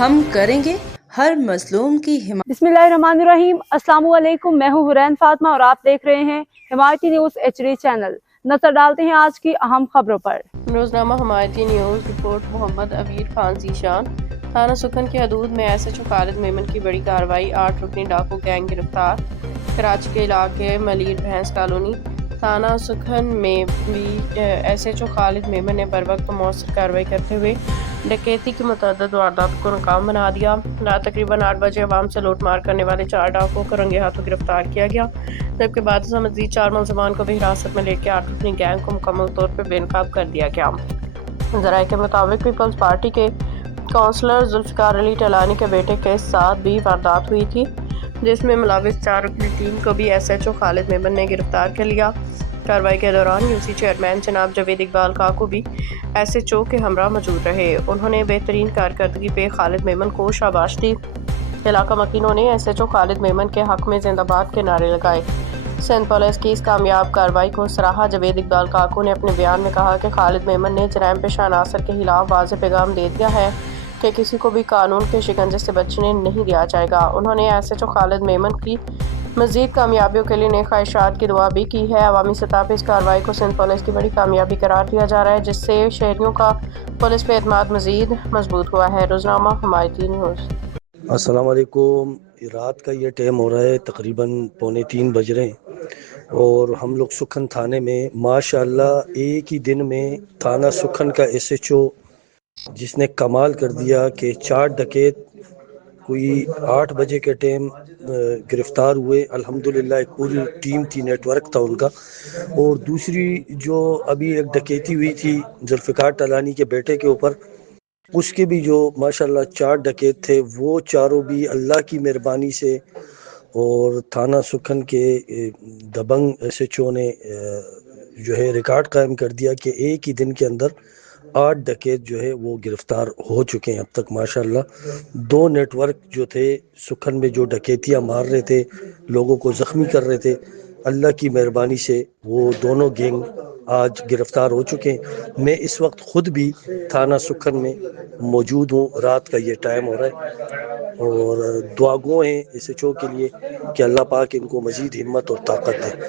ہم کریں گے ہر مظلوم کی حمایت۔ بسمillahirrahmanirrahim۔ السلام علیکم، میں ہوں حرین فاطمہ اور آپ دیکھ رہے ہیں حمایتی نیوز HD چینل۔ نظر ڈالتے ہیں آج کی اہم خبروں پر۔ روزنامہ حمایتی نیوز رپورٹ۔ محمد امیر خان ذیشان تھانہ سکھن کی حدود میں ایس ایچ او خالد میمن کی بڑی کارروائی، 8 رکنی ڈاکو گینگ گرفتار۔ کراچی کے علاقے ملیر بھینس کالونی تھانہ سکھن میں بھی ایس ایچ او خالد میمن نے بروقت مؤثر کارروائی کرتے ہوئے ڈکیتی کی متعدد واردات کو ناکام بنا دیا۔ رات تقریباً 8 بجے عوام سے لوٹ مار کرنے والے 4 ڈاکوؤں کو رنگے ہاتھوں گرفتار کیا گیا، جبکہ بعد ازاں مزید 4 ملزمان کو بھی حراست میں لے کے 8 رکنی گینگ کو مکمل طور پر بے نقاب کر دیا گیا۔ ذرائع کے مطابق پیپلز پارٹی کے کونسلر ذوالفقار علی ٹیلانی کے بیٹے کے ساتھ بھی واردات ہوئی تھی، جس میں ملوث 4 رکنی ٹیم کو بھی ایس ایچ او خالد میمن نے گرفتار کر لیا۔ کارروائی کے دوران UC چیئرمین جناب جاوید اقبال کاکو بھی ایس ایچ او کے ہمراہ موجود رہے۔ انہوں نے بہترین کارکردگی پہ خالد میمن کو شاباش دی۔ علاقہ مکینوں نے ایس ایچ او خالد میمن کے حق میں زندہ باد کے نعرے لگائے۔ سندھ پولیس کی اس کامیاب کارروائی کو سراہا۔ جاوید اقبال کاکو نے اپنے بیان میں کہا کہ خالد میمن نے جرائم پیشہ عناصر کے خلاف واضح پیغام دے دیا ہے کہ کسی کو بھی قانون کے شکنجے سے بچنے نہیں دیا جائے گا۔ انہوں نے ایس ایچ او خالد میمن کی مزید کامیابیوں کے لیے نیک خواہشات کی دعا بھی کی ہے۔ عوامی سطح پہ اس کارروائی کو سندھ پولیس کی بڑی کامیابی قرار دیا جا رہا ہے، جس سے شہریوں کا پولیس پہ اعتماد مزید مضبوط ہوا ہے۔ روزنامہ حمایتی نیوز۔ السلام علیکم۔ رات کا یہ ٹائم ہو رہا ہے، تقریباً 2:45 بج رہے ہیں، اور ہم لوگ سکھن تھانے میں ماشاءاللہ ایک ہی دن میں تھانہ سکھن کا ایس ایچ او جس نے کمال کر دیا کہ 4 ڈکیت کوئی 8 بجے کے ٹائم گرفتار ہوئے۔ الحمدللہ ایک پوری ٹیم تھی، نیٹ ورک تھا ان کا۔ اور دوسری جو ابھی ایک ڈکیتی ہوئی تھی ذوالفقار ٹیلانی کے بیٹے کے اوپر، اس کے بھی جو ماشاءاللہ 4 ڈکیت تھے، وہ چاروں بھی اللہ کی مہربانی سے اور تھانہ سکھن کے دبنگ ایس ایچ او نے جو ہے ریکارڈ قائم کر دیا کہ ایک ہی دن کے اندر 8 ڈکیت جو ہے وہ گرفتار ہو چکے ہیں اب تک ماشاءاللہ۔ 2 نیٹ ورک جو تھے سکھن میں جو ڈکیتیاں مار رہے تھے، لوگوں کو زخمی کر رہے تھے، اللہ کی مہربانی سے وہ دونوں گینگ آج گرفتار ہو چکے ہیں۔ میں اس وقت خود بھی تھانہ سکھن میں موجود ہوں، رات کا یہ ٹائم ہو رہا ہے، اور دعا گو ہیں ایس ایچ او کے لیے کہ اللہ پاک ان کو مزید ہمت اور طاقت دے۔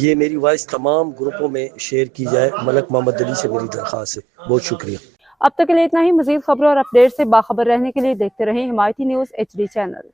یہ میری وائس تمام گروپوں میں شیئر کی جائے، ملک محمد علی سے میری درخواست ہے۔ بہت شکریہ۔ اب تک کے لیے اتنا ہی۔ مزید خبروں اور اپڈیٹ سے باخبر رہنے کے لیے دیکھتے رہیں حمایتی نیوز HD چینل۔